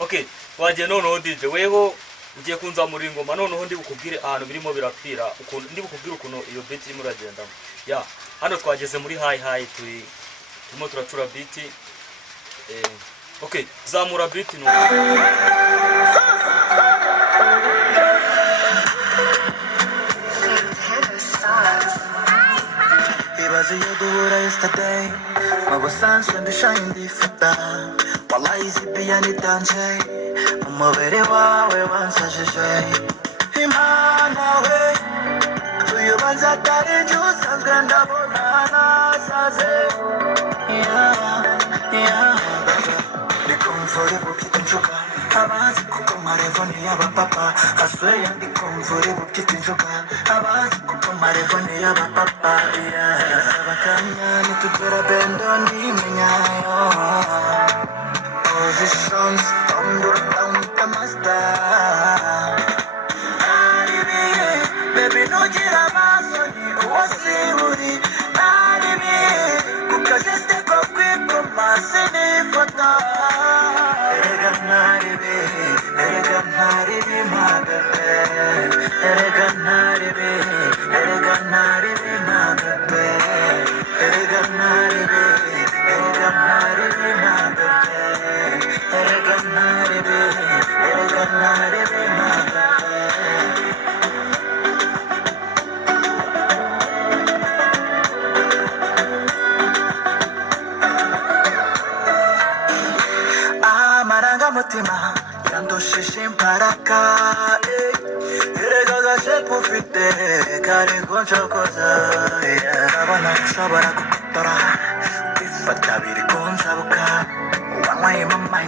Okay, wagiye noneho DJ weho ugiye kunzamurira ingoma noneho ndi bukubwire ahantu birimo birapfira ukuntu ndi bukubwire ukuntu iyo beat irimo iragendamo. Ya, hano twageze muri high turimo turacura beat. Okay, zamura beat no. Ibaze iyo duhura yesterday mubusanzwe mbishanye ndifata wallahi zipiya nitanje umubiri wawe wansajije imana we uyu atari ibyo usanzwe ndabona nasaze ndikumvura bukite injuga abazi kuko marevoni y'abapapa asweya ndikumvura bukite injuga abazi kuko marevoni y'abapapa abakanya nitugera bendo ndimenyayo positions on the ground the master baby nugira amaso ni uwasiburi naribiye kukajeste ko kwikoma sinifata erega ntaribi magabe erega ntaribi magabe erega ntaribi magabe erega ntaribi magabe amarangamutima yandushije imbaraga erega gashepu ufite kari kunshokoza ndabona nshobora gukotora kwifata biri kunshabuka wanyweye mama